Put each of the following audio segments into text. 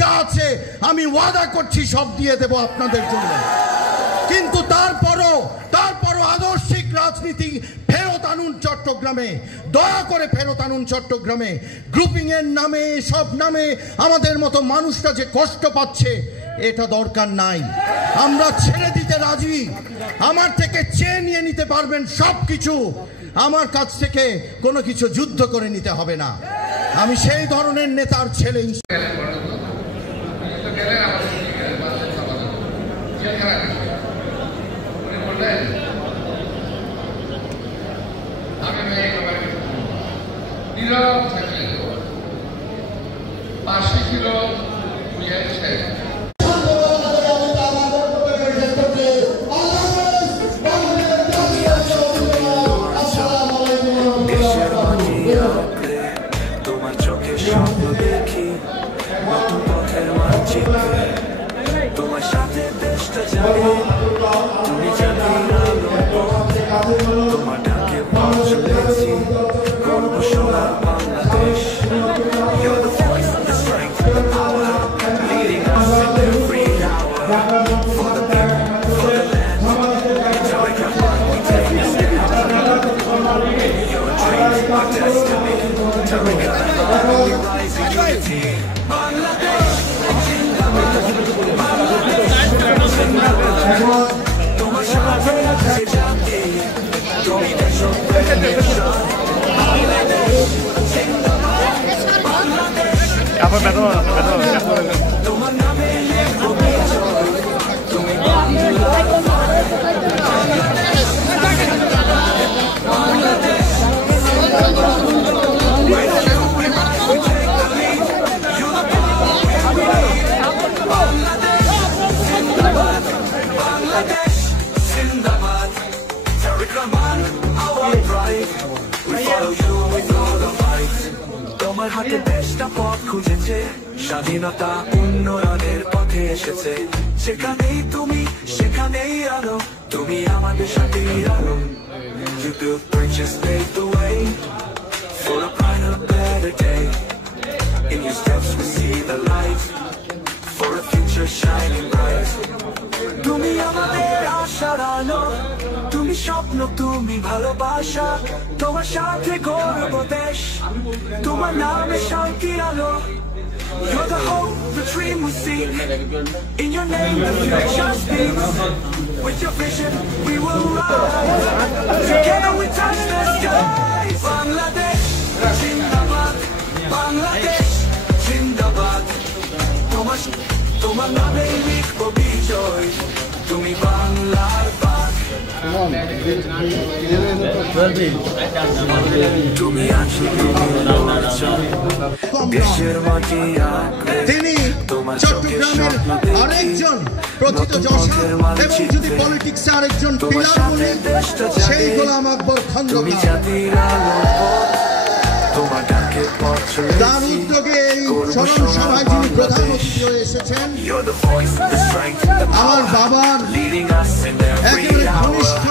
যা আছে আমি ওয়াদা করছি সব দিয়ে দেব আপনাদের জন্য। কিন্তু তারপরও আদর্শিক রাজনীতি ফেরত আনুন চট্টগ্রামে, দয়া করে ফেরত আনুন চট্টগ্রামে। গ্রুপিং এর নামে, সব নামে আমাদের মতো মানুষরা যে কষ্ট পাচ্ছে এটা দরকার নাই। আমরা ছেড়ে দিতে রাজি। আমার থেকে চেয়ে নিয়ে নিতে পারবেন সব কিছু, আমার কাছ থেকে কোনো কিছু যুদ্ধ করে নিতে হবে না। আমি সেই ধরনের নেতার ছেলে। পাশে ছিল তোমার চোখে স্বপ্ন দেখি নতুন পথের মানচিত্রে তোমার সাথে দেশটা যাবে তুমি জানি তোমার ডাকে পৌঁছেছি করব সোনার Bangladesh You're the voice of the strength, the power leading us in every hour for the people, for the land Tariqa, we take a step Your dreams are destiny Tariqa, we rise in unity Bangladesh, Zindabad Bangladesh, Zindabad তোমার সাথে আছে জাতি তুমি দেশো দেশো Bangladesh, Zindabad Bangladesh তোমার নামে লেখো বিজয় তুমি Bangladesh Zindabad Tariq Rahman our pride we follow you with all of might তোমার হাতে দেশটা পথ খুঁজেছে স্বাধীনতা উন্নয়নের পথে এসেছে সেখানেই তুমি সেখানেই আলো তুমি আমাদের সাথে আলো You built bridges, paved the way for a brighter, better day In your steps we see the light for a future shining bright তুমি আমাদের আশার আলো তুমি স্বপ্ন তুমি ভালোবাসা তোমার সাথে গর্ব দেশ তোমার নামে শান্তির আলো You're the hope, the dream we seek In your name the future speaks With your vision we will rise Together we touch the sky Bangladesh, Zindabad Bangladesh, Zindabad তোমার নামে লিখব বিজয় তুমি বাংলার বাগ তুমি আছো দেশের মাটি তিনি চট্টগ্রামের আরেকজন প্রথিত যশোর এবং যদি পলিটিক্সে আরেকজন পিলার বলি সেই গোলাম আকবর খন্দকার তার উদ্যোগে এই স্মরণ সভায় যিনি প্রধান অতিথি হয়ে এসেছেন আমার বাবার একেবারে ঘনিষ্ঠ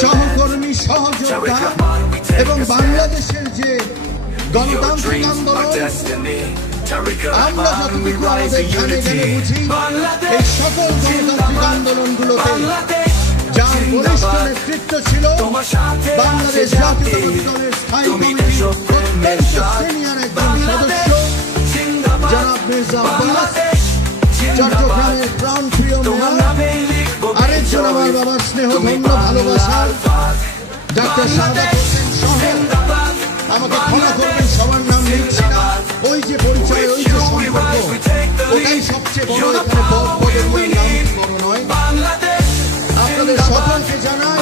সহকর্মী সহযোদ্ধা এবং বাংলাদেশের যে গণতান্ত্রিক আন্দোলন আমরা যতটুকু আমাদের জানে বুঝি এই সকল গণতান্ত্রিক আন্দোলনগুলোতে যার বরিষ্ঠ নেতৃত্ব ছিল বাংলাদেশ জাতীয়তাবাদী দলের স্থায়ী কমিটির অত্যন্ত সিনিয়র একজন সদস্য জনাব মির্জা আব্বাস চট্টগ্রামের প্রাণপ্রিয় মেয়র আরেকজন আমার বাবার স্নেহধন্য ভালোবাসার ডাক্তার সাদাত হোসেন সোহেল আমাকে ক্ষমা করবেন সবার নাম লিখছি না ওই যে পরিচয় ওই যে সম্পর্ক ওটাই সবচেয়ে বড় এখানে পদের নাম বড় নয় আপনাদের সকলকে জানাই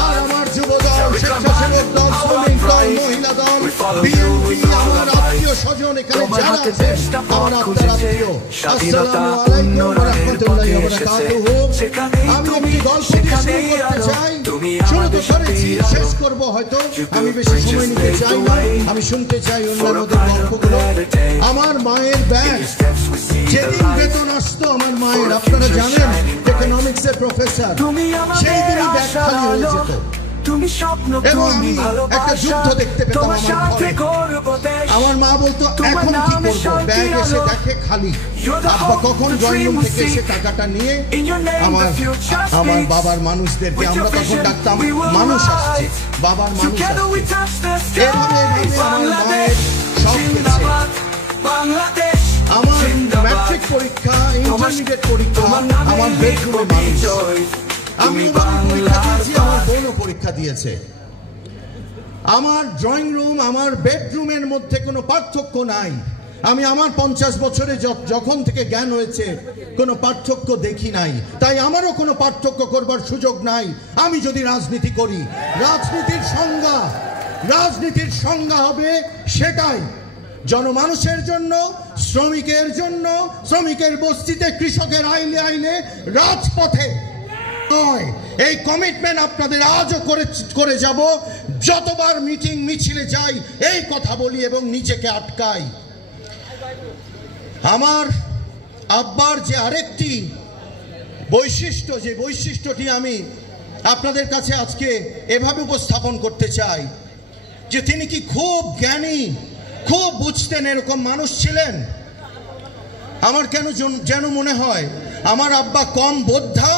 আর আমার যুব দল স্বেচ্ছাসেবক দল শ্রমিক দল মহিলা দল বিএনপি আমার আত্মীয় স্বজন এখানে যারা আছে আমার আপনার আত্মীয় আসসালামু আলাইকুম ওয়া রাহমাতুল্লাহি ওয়া বারাকাতুহু আমি একটি গল্প দিয়ে শুরু করতে চাই শুরু তো করেছি শেষ করব হয়তো আমি বেশি সময় নিতে চাই না আমি শুনতে চাই অন্যদের গল্পগুলো আমার মায়ের ব্যাগ যেদিন বেতন আসতো আমার মায়ের আপনারা জানেন ইকোনমিক্সের প্রফেসর সেই দিনই ব্যাগ খালি হয়ে যেত তুমি স্বপ্ন, এবং তুমি আমি ভালোবাসা, একটা যুদ্ধ দেখতে পেতাম তোমার আমার সাথে ঘরে। করব দেশ। আমার মা বলতো এখন কি করবো, ব্যাগ এসে দেখে খালি। আব্বা কখন ড্রয়িং রুম থেকে এসে টাকাটা নিয়ে আমার বাবার মানুষদেরকে, আমরা তখন ডাকতাম মানুষ আসছে, বাবার মানুষ আসছে। এভাবে আমার মায়ের সব গেছে। আমার ম্যাট্রিক পরীক্ষা, ইন্টারমিডিয়েট পরীক্ষা আমার বেডরুমে মানুষ। আমি পরীক্ষা দিয়েছি, আমার বোনও পরীক্ষা দিয়েছে। আমার ড্রয়িং রুম, আমার বেডরুমের মধ্যে কোনো পার্থক্য নাই। আমি আমার 50 বছরে যখন থেকে জ্ঞান হয়েছে কোনো পার্থক্য দেখি নাই। তাই আমারও কোনো পার্থক্য করবার সুযোগ নাই। আমি যদি রাজনীতি করি, রাজনীতির সংজ্ঞা হবে সেটাই জনমানুষের জন্য, শ্রমিকের জন্য, শ্রমিকের বস্তিতে, কৃষকের আইলে রাজপথে নয়। এই কমিটমেন্ট আপনাদের আজও করে যাব। যতবার মিটিং মিছিলে যাই এই কথা বলি এবং নিজেকে আটকাই। আমার আব্বার যে আরেকটি বৈশিষ্ট্য, যে বৈশিষ্ট্যটি আমি আপনাদের কাছে আজকে এভাবে উপস্থাপন করতে চাই যে তিনি কি খুব জ্ঞানী, খুব বুঝতেন এরকম মানুষ ছিলেন। আমার কেন যেন মনে হয় আমার আব্বা কম বোদ্ধা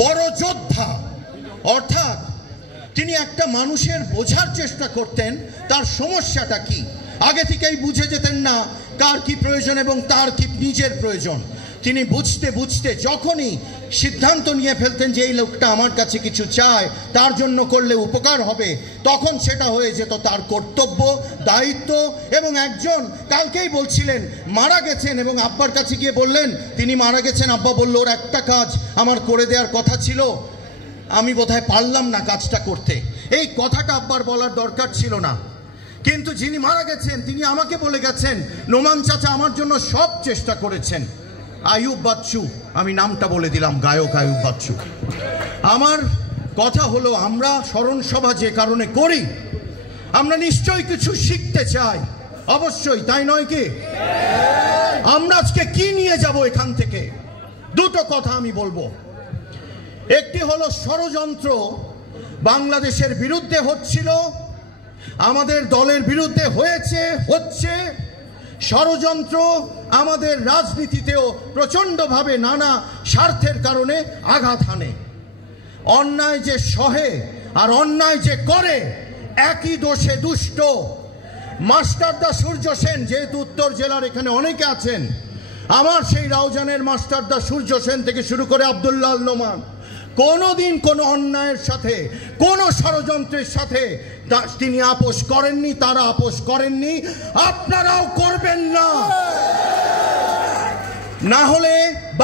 বড় যোদ্ধা। অর্থাৎ তিনি একটা মানুষের বোঝার চেষ্টা করতেন তার সমস্যাটা কি, আগে থেকেই বুঝে যেতেন না কার কি প্রয়োজন এবং তার কি নিজের প্রয়োজন। তিনি বুঝতে বুঝতে যখনই সিদ্ধান্ত নিয়ে ফেলতেন যে এই লোকটা আমার কাছে কিছু চায়, তার জন্য করলে উপকার হবে, তখন সেটা হয়ে যেত তার কর্তব্য, দায়িত্ব। এবং একজন কালকেই বলছিলেন মারা গেছেন এবং আব্বার কাছে গিয়ে বললেন তিনি মারা গেছেন। আব্বা বলল ওর একটা কাজ আমার করে দেওয়ার কথা ছিল, আমি বোধহয় পারলাম না কাজটা করতে। এই কথাটা আব্বার বলার দরকার ছিল না, কিন্তু যিনি মারা গেছেন তিনি আমাকে বলে গেছেন নোমান চাচা আমার জন্য সব চেষ্টা করেছেন। আইয়ুব বাচ্চু, আমি নামটা বলে দিলাম, গায়ক আইয়ুব বাচ্চু। আমার কথা হলো আমরা স্মরণ সভা যে কারণে করি, আমরা নিশ্চয়ই কিছু শিখতে চাই, অবশ্যই, তাই নয় কি? আমরা আজকে কি নিয়ে যাব এখান থেকে? দুটো কথা আমি বলবো। একটি হলো ষড়যন্ত্র বাংলাদেশের বিরুদ্ধে হচ্ছিল, আমাদের দলের বিরুদ্ধে হচ্ছে। ষড়যন্ত্র আমাদের রাজনীতিতেও প্রচণ্ডভাবে নানা স্বার্থের কারণে আঘাত হানে। অন্যায় যে সহে আর অন্যায় যে করে একই দোষে দুষ্ট। মাস্টারদা সূর্য সেন, যেহেতু উত্তর জেলার এখানে অনেকে আছেন, আমার সেই রাউজানের মাস্টারদা সূর্য সেন থেকে শুরু করে আব্দুল্লাহ নোমান কোনোদিন কোনো অন্যায়ের সাথে, কোনো ষড়যন্ত্রের সাথে তিনি আপোষ করেননি, তারা আপোষ করেননি, আপনারাও করবেন না। না হলে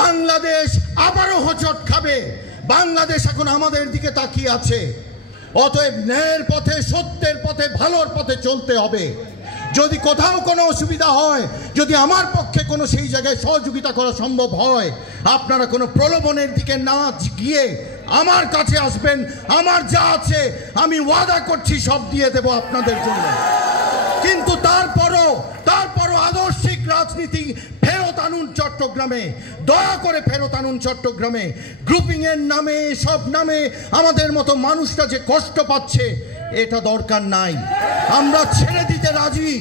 বাংলাদেশ আবারও হোঁচট খাবে। বাংলাদেশ এখন আমাদের দিকে তাকিয়ে আছে। অতএব ন্যায়ের পথে, সত্যের পথে, ভালোর পথে চলতে হবে। যদি কোথাও কোনো অসুবিধা হয়, যদি আমার পক্ষে কোনো সেই জায়গায় সহযোগিতা করা সম্ভব হয়, আপনারা কোনো প্রলোভনের দিকে না গিয়ে আমার কাছে আসবেন। আমার যা আছে আমি ওয়াদা করছি সব দিয়ে দেব আপনাদের জন্য। কিন্তু তারপরও আদর্শিক রাজনীতি ফেরত আনুন চট্টগ্রামে, দয়া করে ফেরত আনুন চট্টগ্রামে। গ্রুপিং এর নামে, সব নামে আমাদের মতো মানুষরা যে কষ্ট পাচ্ছে এটা দরকার নাই। আমরা ছেড়ে দিতে রাজি।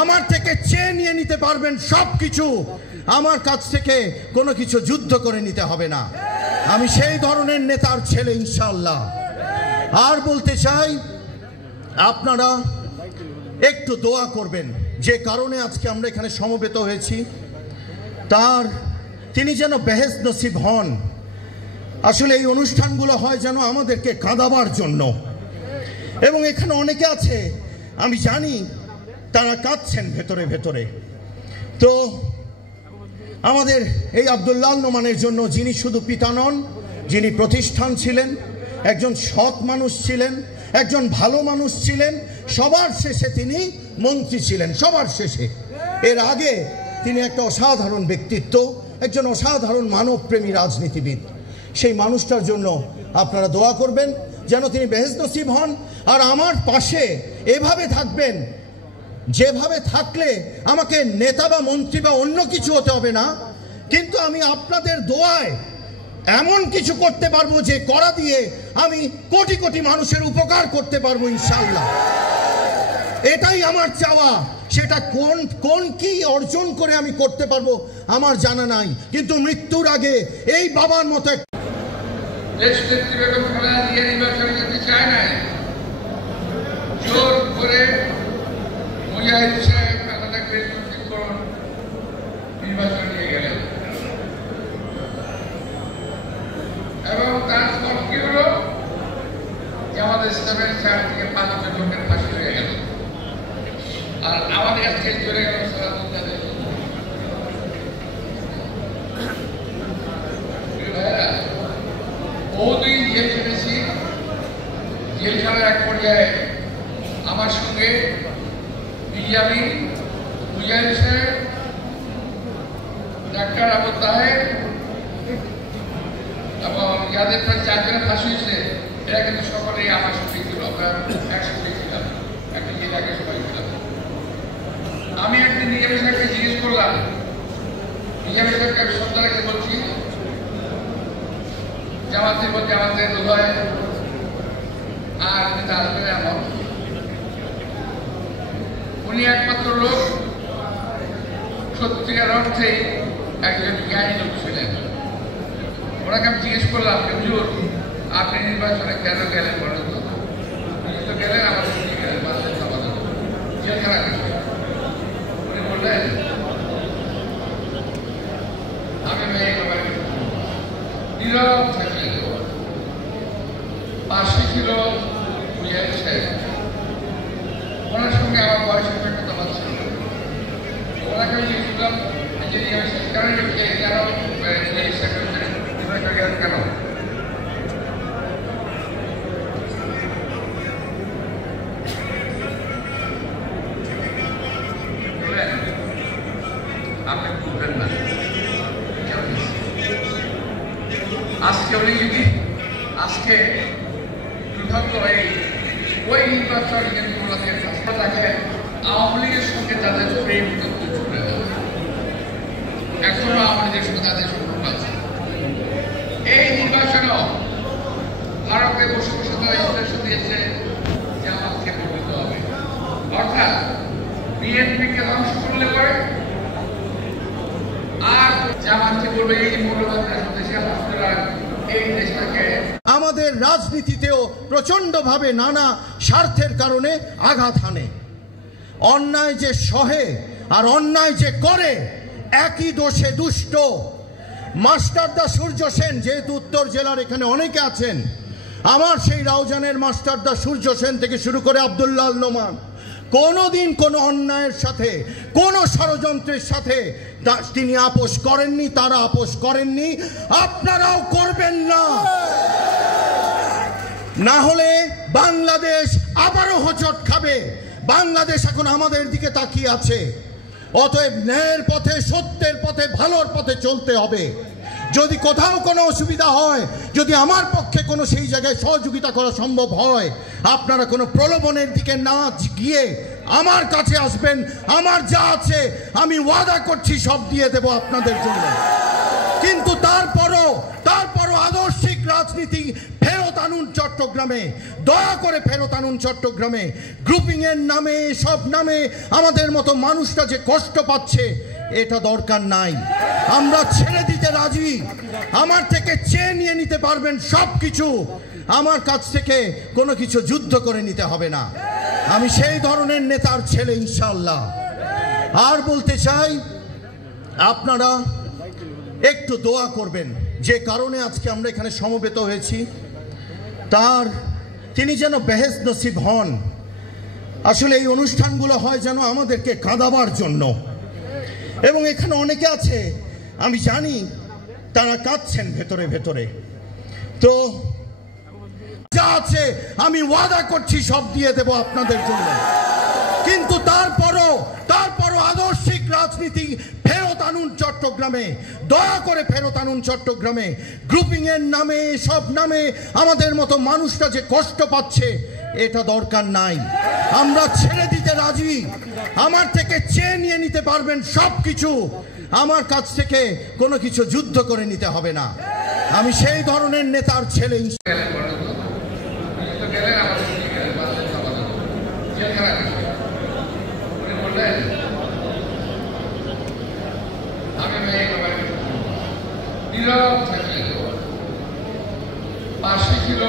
আমার থেকে চেয়ে নিয়ে নিতে পারবেন সব কিছু, আমার কাছ থেকে কোনো কিছু যুদ্ধ করে নিতে হবে না। আমি সেই ধরনের নেতার ছেলে ইনশাআল্লাহ। আর বলতে চাই আপনারা একটু দোয়া করবেন, যে কারণে আজকে আমরা এখানে সমবেত হয়েছি তিনি যেন বেহেশত নসিব হন। আসলে এই অনুষ্ঠানগুলো হয় যেন আমাদেরকে কাঁদাবার জন্য, এবং এখানে অনেকে আছে আমি জানি তারা কাঁদছেন ভেতরে ভেতরে। তো আমাদের এই আব্দুল্লাহ নোমানের জন্য, যিনি শুধু পিতা নন, যিনি প্রতিষ্ঠান ছিলেন, একজন সৎ মানুষ ছিলেন, একজন ভালো মানুষ ছিলেন, সবার শেষে তিনি মন্ত্রী ছিলেন, সবার শেষে। এর আগে তিনি একটা অসাধারণ ব্যক্তিত্ব, একজন অসাধারণ মানবপ্রেমী রাজনীতিবিদ। সেই মানুষটার জন্য আপনারা দোয়া করবেন যেন তিনি বেহেশত নসিব হন। আর আমার পাশে এভাবে থাকবেন, যেভাবে থাকলে আমাকে নেতা বা মন্ত্রী বা অন্য কিছু হতে হবে না, কিন্তু আমি আপনাদের দোয়ায় এমন কিছু করতে পারবো যে করা দিয়ে আমি কোটি কোটি মানুষের উপকার করতে পারবো ইনশাআল্লাহ। এটাই আমার চাওয়া। সেটা কোন কি অর্জন করে আমি করতে পারবো আমার জানা নাই, কিন্তু মৃত্যুর আগে এই বাবার মতো জোর করে মুজাহিদ সাহেব নির্বাচন নিয়ে গেলেন এবং তার ফল কি হলো? জামাত ইসলামের 4 থেকে 5 জনের ফাঁসি হয়ে গেল, আর আমাদের কাছে চলে গেল বহুদিন জেল খেটেছি। জেল খেলার এক পর্যায়ে আমার সঙ্গে বিজামি মুজাহিদ সাহেব, ডাক্তার আবু তাহের এবং যাদের প্রায় 4 জনের ফাঁসি হয়েছে এরা কিন্তু সকলেই আমার সঙ্গে ছিল। আমরা একসঙ্গে ছিলাম, একটা জেল আগে সবাই ছিলাম। আমি একদিন নিজামী সাহেবকে জিজ্ঞেস করলাম, নিজামী সাহেবকে আমি শ্রদ্ধা রেখে বলছি, জামাতের মধ্যে আমাদের বোধহয় আর কিন্তু আসবে না এমন, উনি একমাত্র লোক সত্যিকার অর্থে একজন জ্ঞানী লোক ছিলেন। ওনাকে আমি জিজ্ঞেস করলাম, হুজুর আপনি নির্বাচনে কেন গেলেন বলেন তো? উনি তো গেলেন আমাদের সঙ্গে গেলেন, জেলখানা গেলেন। উনি বললেন আমি নীরব থাকলেন। পাশে ছিল মুজাহিদ সাহেব, ওনার সঙ্গে আমার বয়সের একটা তফাৎ ছিল। ওনাকে আমি জিজ্ঞেসলাম যে কেন কেন আপনি বুঝবেন না। আজকে উনি যদি আজকে দুর্ভাগ্য হয়ে ওই নির্বাচন কেন্দ্রগুলোকে থাকে আওয়ামী লীগের সঙ্গে তাদের প্রেম করতে চলে যাবে, এখনো আওয়ামী লীগের সঙ্গে তাদের সম্পর্ক আছে। এই নির্বাচনও ভারতে বসে বসে নির্দেশ দিয়েছে জামাতকে প্রকৃত হবে, অর্থাৎ বিএনপিকে ধ্বংস করলে পরে আর জামাতকে বলবে এই মূল্যবান দেশে এই দেশটাকে। আমাদের রাজনীতিতেও প্রচন্ডভাবে নানা স্বার্থের কারণে আঘাত হানে। অন্যায় যে সহে আর অন্যায় যে করে একই দোষে দুষ্ট। মাস্টারদা সূর্য সেন, যেহেতু উত্তর জেলার এখানে অনেকে আছেন, আমার সেই রাউজানের মাস্টারদা সূর্য সেন থেকে শুরু করে আব্দুল্লাহ নোমান কোনোদিন কোনো অন্যায়ের সাথে কোনো ষড়যন্ত্রের সাথে তিনি আপোষ করেননি, তারা আপোষ করেননি, আপনারাও করবেন না। না হলে বাংলাদেশ আবারও হোঁচট খাবে। বাংলাদেশ এখন আমাদের দিকে তাকিয়ে আছে। অতএব ন্যায়ের পথে, সত্যের পথে, ভালোর পথে চলতে হবে। যদি কোথাও কোনো অসুবিধা হয়, যদি আমার পক্ষে কোনো সেই জায়গায় সহযোগিতা করা সম্ভব হয়, আপনারা কোনো প্রলোভনের দিকে না গিয়ে আমার কাছে আসবেন। আমার যা আছে আমি ওয়াদা করছি সব দিয়ে দেব আপনাদের জন্য। কিন্তু তারপরও আদর্শিক রাজনীতি ফেরত আনুন চট্টগ্রামে, দয়া করে ফেরত আনুন চট্টগ্রামে। গ্রুপিং এর নামে, সব নামে আমাদের মতো মানুষরা যে কষ্ট পাচ্ছে এটা দরকার নাই। আমরা ছেড়ে দিতে রাজি। আমার থেকে চেয়ে নিয়ে নিতে পারবেন সব কিছু, আমার কাছ থেকে কোনো কিছু যুদ্ধ করে নিতে হবে না। আমি সেই ধরনের নেতার ছেলে ইনশাআল্লাহ। আর বলতে চাই, আপনারা একটু দোয়া করবেন। যে কারণে আজকে আমরা এখানে সমবেত হয়েছি, তিনি যেন বেহেশত নসিব হন। আসলে এই অনুষ্ঠানগুলো হয় যেন আমাদেরকে কাঁদাবার জন্য, এবং এখানে অনেকে আছে আমি জানি তারা কাঁদছেন ভেতরে ভেতরে। তো যা আছে আমি ওয়াদা করছি সব দিয়ে দেব আপনাদের জন্য। কিন্তু তারপরও আদর্শিক রাজনীতি ফেরত আনুন চট্টগ্রামে, দয়া করে ফেরত আনুন চট্টগ্রামে। গ্রুপিং এর নামে, সব নামে আমাদের মতো মানুষরা যে কষ্ট পাচ্ছে এটা দরকার নাই। আমরা ছেড়ে দিতে রাজি। আমার থেকে চেয়ে নিয়ে নিতে পারবেন সব কিছু, আমার কাছ থেকে কোনো কিছু যুদ্ধ করে নিতে হবে না। আমি সেই ধরনের নেতার ছেলে। পাশে ছিল